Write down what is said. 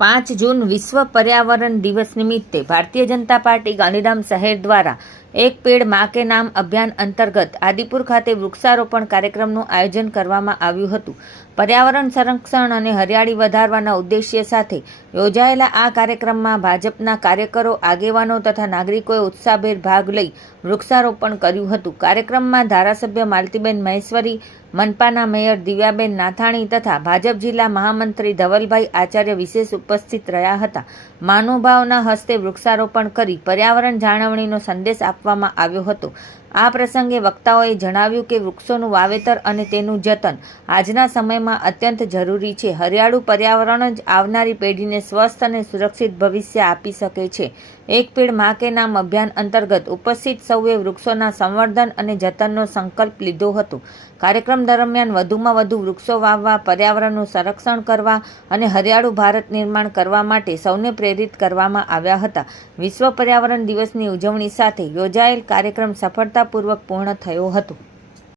5 જૂન વિશ્વ પર્યાવરણ દિવસ નિમિત્તે भारतीय जनता पार्टी गांधीधाम शहर द्वारा एक पेड़ मां के नाम अभियान अंतर्गत आदिपुर खाते वृक्षारोपण कार्यक्रमનું આયોજન કરવામાં આવ્યું હતું। पर्यावरण संरक्षण અને હરિયાળી વધારવાના ઉદ્દેશ્ય સાથે યોજાયેલા આ કાર્યક્રમમાં ભાજપના કાર્યકરો, આગેવાનો તથા નાગરિકોએ ઉત્સાહભેર ભાગ લઈ વૃક્ષારોપણ કર્યું હતું। કાર્યક્રમમાં ધારાસભ્ય માલતીબેન મહેશ્વરી, મનપાના મેયર દિવ્યાબેન નાથાણી તથા ભાજપ જિલ્લા મહામંત્રી ધવલભાઈ આચાર્ય વિશેષ ઉપસ્થિત રહ્યા હતા। મહાનુભાવોના હસ્તે વૃક્ષારોપણ કરી પર્યાવરણ જાળવણીનો સંદેશ આપવામાં આવ્યો હતો। આ પ્રસંગે વક્તાઓએ જણાવ્યું કે વૃક્ષોનું વાવેતર અને તેનું જતન આજના સમયમાં અત્યંત જરૂરી છે। હરિયાળું પર્યાવરણ જ આવનારી પેઢીને સ્વસ્થ અને સુરક્ષિત ભવિષ્ય આપી શકે છે। એક પેડ માં કે નામ અભિયાન અંતર્ગત ઉપસ્થિત સૌએ વૃક્ષોના સંવર્ધન અને જતનનો સંકલ્પ લીધો હતો। કાર્યક્રમ દરમિયાન વધુમાં વધુ વૃક્ષો વાવવા, પર્યાવરણનું સંરક્ષણ કરવા અને હરિયાળું ભારત નિર્માણ કરવા માટે સૌને પ્રેરિત કરવામાં આવ્યા હતા। વિશ્વ પર્યાવરણ દિવસની ઉજવણી સાથે યોજાયેલ કાર્યક્રમ સફળતાપૂર્વક પૂર્ણ થયો હતો।